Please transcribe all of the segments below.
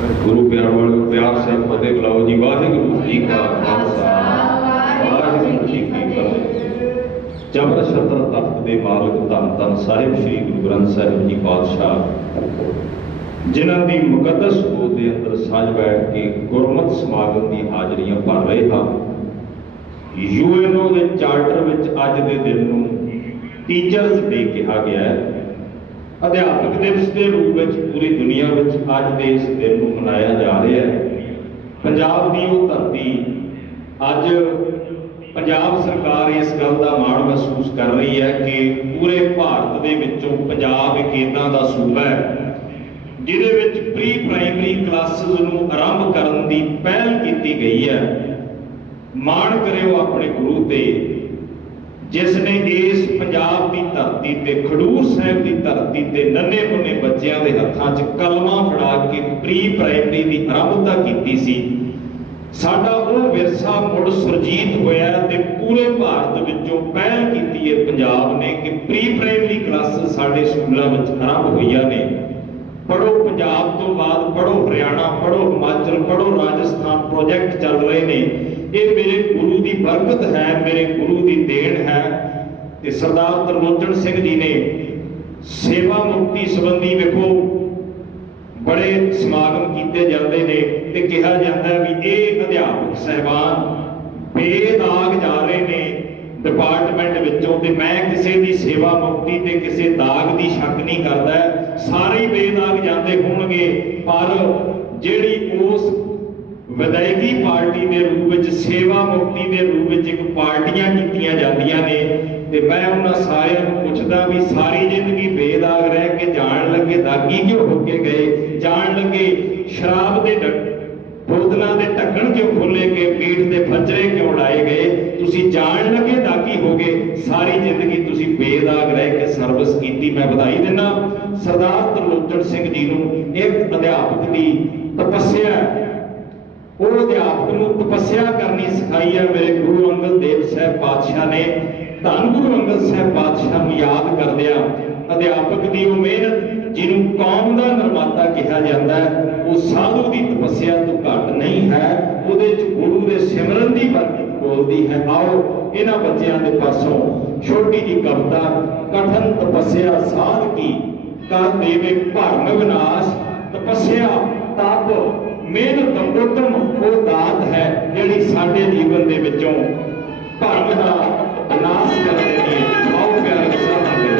गुरु प्यार वाले प्यार से फतेह बुलाओ जी। वाहिगुरु जी का खालसा वाहिगुरु जी की फतेह। जबर छतर तख्त दे मालक धन धन साहिब श्री गुरु ग्रंथ साहिब जी पातशाह जिन्हां दी मुकद्दस गोद दे अंदर सज बैठ के गुरमत समागम दी हाजरियां भर रहे हां। यूएनओ दे चार्टर विच अज दे दिन नूं टीचर्स डे कहा गया है। अध्यापक दिवस के रूप में पूरी दुनिया में अज के इस दिन को मनाया जा रहा है। पंजाब की वो धरती अज पंजाब सरकार इस गल का माण महसूस कर रही है कि पूरे भारत के विचों पंजाब एक इदां दा सूबा है जिहदे विच प्री प्राइमरी क्लासिस नूं आरंभ करन दी पहल की गई है। माण करियो अपने गुरु ते जिसने इस पंजाब की धरती ते खडूर साहिब की धरती ते नन्हे मुन्ने बच्चों के हत्थां च कलमा फड़ा के प्री प्राइमरी की आरंभता की सी। साडा वो विरसा मुड़ सुरजीत होया ते पूरे भारत विचों पहल की है पंजाब ने कि प्री प्राइमरी क्लासेस साडे स्कूलों में आरंभ हुई ने। पढ़ो पंजाब तो बाद पढ़ो हरियाणा, पढ़ो हिमाचल, पढ़ो राजस्थान प्रोजेक्ट चल रहे हैं। ये मेरे गुरु की बरकत है, मेरे गुरु की देन है। ते सरदार त्रिलोचन सिंह जी ने सेवा मुक्ति संबंधी देखो बड़े समागम किए जाते हैं ते कहा जाता है भी ये अध्यापक साहबान बेदाग जा रहे हैं डिपार्टमेंट विचों। ते मैं किसी की सेवा मुक्ति ते किसी दाग की शक नहीं करता, सारे बेदाग जाते होंगे। पर जिहड़ी उस विधायकी पार्टी के रूप में सेवा मुक्ति के रूप में एक पार्टियां कीतियां जांदियां ने ते मैं उन्हां सारियां नूं पुछदा भी सारी जिंदगी बेदाग रह के जान लगे दागी क्यों होके गए, जान लगे शराब के बोतलों के ढक्कन क्यों खोले गए, पीठ के फंजरे क्यों उड़ाए गए, तुसी जान लगे दागी हो गए, सारी जिंदगी तुसी बेदाग रह के सर्विस की। मैं बधाई देना सरदार त्रिलोचन सिंह जी नूं एक अध्यापक की तपस्या वो अध्यापक नूं तपस्या करनी सिखाई है मेरे गुरु अंगद देव साहब पातशाह ने। धन गुरु अंगद साहब पातशाह नूं याद करदिया अध्यापक की वो मेहनत जिन्हों कौम का निर्माता कहा जाता है वो साधु की तपस्या तो घट नहीं है, उहदे च गुरु के सिमरन की बरकत बोलती है। आओ इन्हां बच्चों के पासों छोटी जी कविता कठन तपस्या साध की कर देवे भरम विनाश। तपस्या तप मेहनत उत्तम वो दात है जिहड़ी साडे जीवन के विचों भरम का विनाश कर देती है। आओ प्यारे साथ कर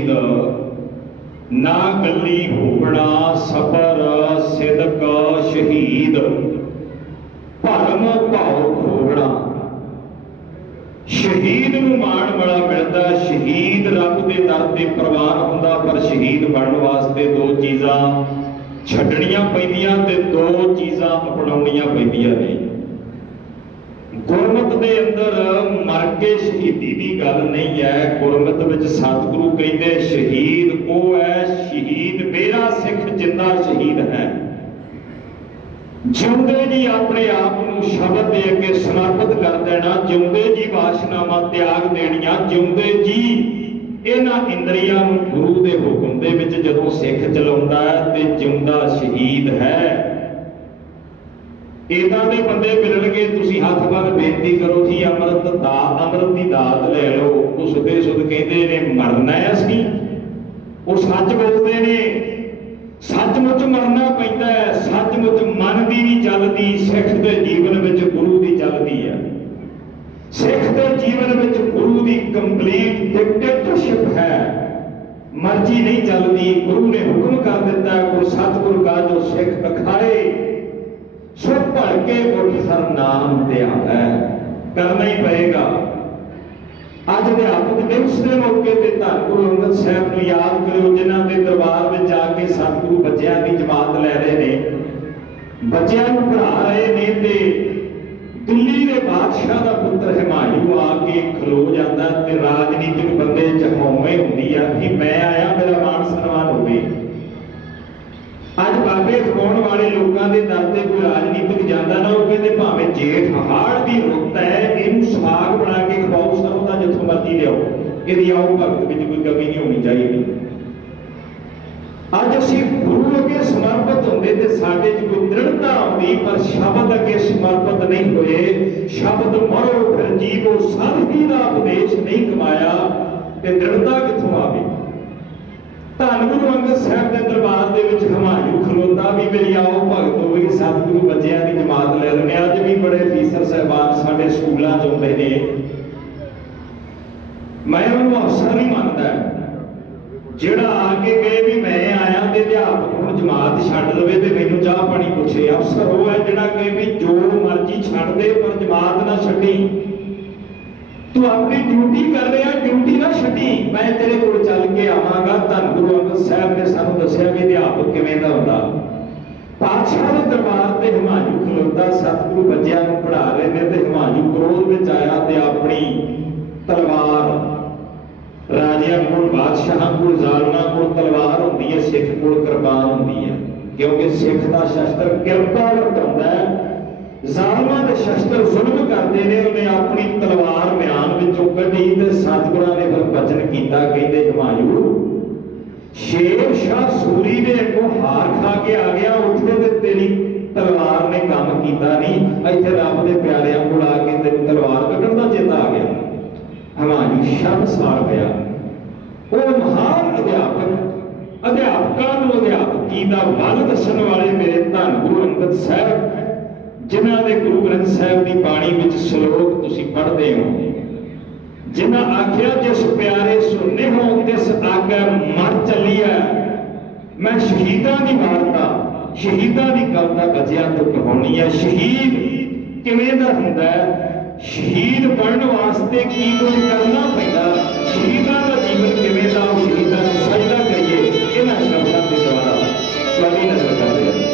शहीद ना गली होवना सफर सिदक शहीद भरम भाव खोवना। शहीद नूं माण बड़ा मिलता, शहीद रब के दर ते प्रवान हुंदा, पर शहीद बनने वास्ते दो चीज़ां छड्डणियां पैंदियां ते दो चीज़ां अपनाउणियां पैंदियां ने। गुरमत के अंदर मर के शहीदी की गल नहीं है। गुरमत विच सतगुरु कहते शहीद वो है, शहीद मेरा सिख जिंदा शहीद है। जिउंदे जी अपने आप को शब्द दे के समर्पित कर देना, जिउंदे जी वासनावां त्याग देनियां, जिउंदे जी इन्हां इंद्रियां नूं गुरु के हुक्म दे विच जदों सिख चलाउंदा है ते जिउंदा शहीद है। इदां दे बंदे मिलणगे, तुसीं हत्थ बन बेनती करो जी अमृत की दात लै लो। वो सुधे सुध कहते ने मरना है असीं, वो सच बोलते ने, सचमुच मरना पैंदा है। सचमुच मन की भी चलती, सिख के जीवन में गुरु की चलती है। सिख के जीवन में गुरु की कंप्लीट डिक्टेटरशिप है, मर्जी नहीं चलती। गुरु ने हुक्म कर दिता है, कोई सतगुरु का जो सिख अखाए सो भड़के उठ हर नाम दिया है, करना ही पड़ेगा। अज अध्यापक दिवस के मौके पर धन गुरु अंगद साहब को याद करो, जिन्हों के दरबार में जाके सतगुरु बच्चों की जमात लै रहे हैं, बच्चों को पढ़ा रहे हैं। ते दिल्ली के बादशाह का पुत्र हुमायूं आके खलो जाता है, राजनीतिक बंदे च हौवे होंदी है कि मैं आया मेरा मान सन्मान होवे। अज बाबे खवाउण वाले लोगों के दर से कोई राजनीतिक जाता ना, वो कहते भावें जेठ हाड़ की रुत है, इनू साग बना के खवाओ, सब का जिथों मर्जी लियाओ, यदि आओ भगत में कोई कमी नहीं होनी चाहिए। अज असीं गुरु अगे समर्पित होंदे ते साडे च कोई दृढ़ता आउंदी, पर शब्द अगे समर्पित नहीं होए। शब्द मरो फिर जीवो, सादगी का उपदेश नहीं कमाया ते दृढ़ता कित्थों आवे। धन गुरु अंगद साहब के दरबार के हुमायूं खलोता भी मेरी आओ भगत होगी, सतगुरु बच्चों की जमात ले लेने। अज भी बड़े फीसर साहबान साडे स्कूलों च आउंदे ने, मैं उन्होंने अफसर नहीं मानता जिहड़ा आके कहे भी मैं आया तो अध्यापक हुण जमात छड्ड देवे ते मैनूं चाह पानी पुछे। अफसर वो है जिहड़ा कहे भी जो मर्जी छड्ड दे पर जमात ना छड्डी, तू अपनी ड्यूटी कर रहा, ड्यूटी ना छड्डी, मैं तेरे कोल चल के आवांगा। धन गुरु अंगद साहब ने सानूं दस्सिया भी अध्यापक किवें दा हुंदा। पातशाह दे दरबार ते हुमायूं खलोता, सतगुरु बच्चों को पढ़ा रहे ने ते हुमायूं क्रोध विच आया ते अपनी तलवार, राजियां कोल बादशाहां कोल जालमां कोल तलवार हुंदी है, सिख कोल किरपान हुंदी है, क्योंकि सिख दा शस्त्र किरपा वरताउंदा है। जालमां दे शस्त्र जुल्म करते हैं। उन्हें अपनी तलवार म्यान विचों कढी ते सतगुरां ने फिर वचन कीता, कहंदे हुमायूं शेर शाह सूरी ने अगों हार खा के आ गया, उत्थे ते तेरी तलवार ने काम कीता नहीं, इत्थे रब दे प्यारियां कोल आके तेरी तलवार कढण दा चेता आ गया। हुमायूं शर्मसार होया। वो महान अध्यापक, अध्यापकां नूं अध्यापकी दा वल दस्सण वाले मेरे धन गुरु अंगद साहब, जिन्हां दे गुरु ग्रंथ साहिब की बाणी विच श्लोक तुसीं पढ़दे हो, जिन्हां आख्या जिस प्यारे सुनने हो तिस आगे मर चलिए। मैं शहीदां की वारता, शहीदां की कविता बच्चों तो कहनी है। शहीद किवें दा हुंदा है, शहीद बनने वास्ते की कुछ करना पैंदा, शहीदां दा जीवन किवें दा, शहीदां नूं सजदा करिए। इन्हां शब्दां दे द्वारा तुहाडी नज़र करदे हैं।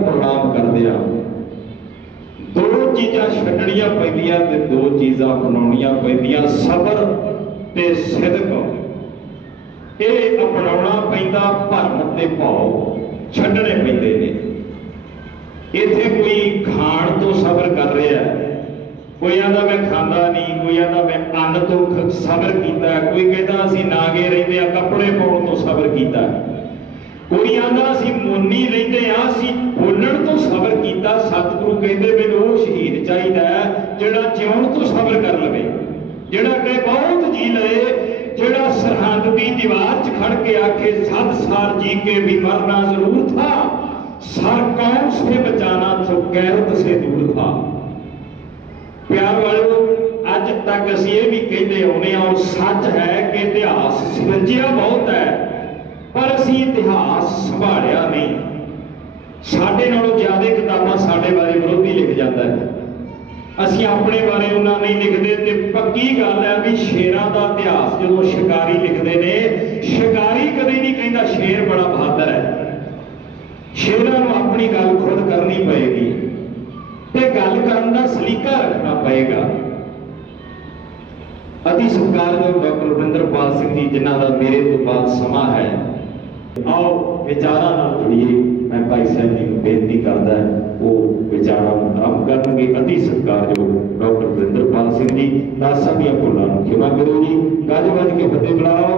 प्रणाम करदिया दो चीज़ां छड्डणियां पैंदियां ते दो चीज़ां अपनाउणियां पैंदियां, सबर ते सिदक। ये अपनाउणा पैंदा, भरम ते भाव छड्डणे पैंदे ने। इत्थे कोई खाण तो सबर कर रहा है, कोई आंदा मैं खांदा नहीं, कोई आंदा मैं अन्न तो सबर कीता, कोई कहता असीं नागे रहिंदे आ कपड़े पाउण तो सबर कीता, कोई आंदा असीं मोनी लैंदे आ असीं बोलण तो सबर कीता। सतगुरु कहंदे मैनूं वो शहीद चाहीदा जिहड़ा जिउण तो सबर कर लवे, जिहड़ा कहे बहुत जी लए, जिहड़ा सरहद की दीवार च खड़ के आखे 7 साल जी के भी मरना जरूर था, सर कौन से बचाना तो गैरत से दूर था। प्यार वालों, अज तक असीं ये भी कहते आने और सच है कि इतिहास सिरजिया बहुत है, पर असीं इतिहास संभालिया नहीं। साडे नालों ज्यादा किताबां साडे बारे विरोधी लिख जाता है, असीं अपने बारे उन्ना नहीं लिखते। ते पक्की गल है भी शेरां दा इतिहास जो शिकारी लिखते ने, शिकारी कदे नहीं कहता शेर बड़ा बहादुर है। शेरां नूं अपनी गल खुद करनी पएगी ते गल करन दा सलीका रखना पएगा। अति सत्कारयोग डॉक्टर वरिंदरपाल सिंह जी जिन्हां दा मेरे तो बाद समा है, आओ विचारां नाल जुड़िए। मैं भाई साहब जी नूं बेनती करदा वो विचारां नूं आरंभ करनगे। अति सत्कारयोग डॉक्टर वरिंदरपाल सिंह जी, दासां दीआं भुल्लां नूं खिमा करो जी। गज वज के फतेह बुलाओ।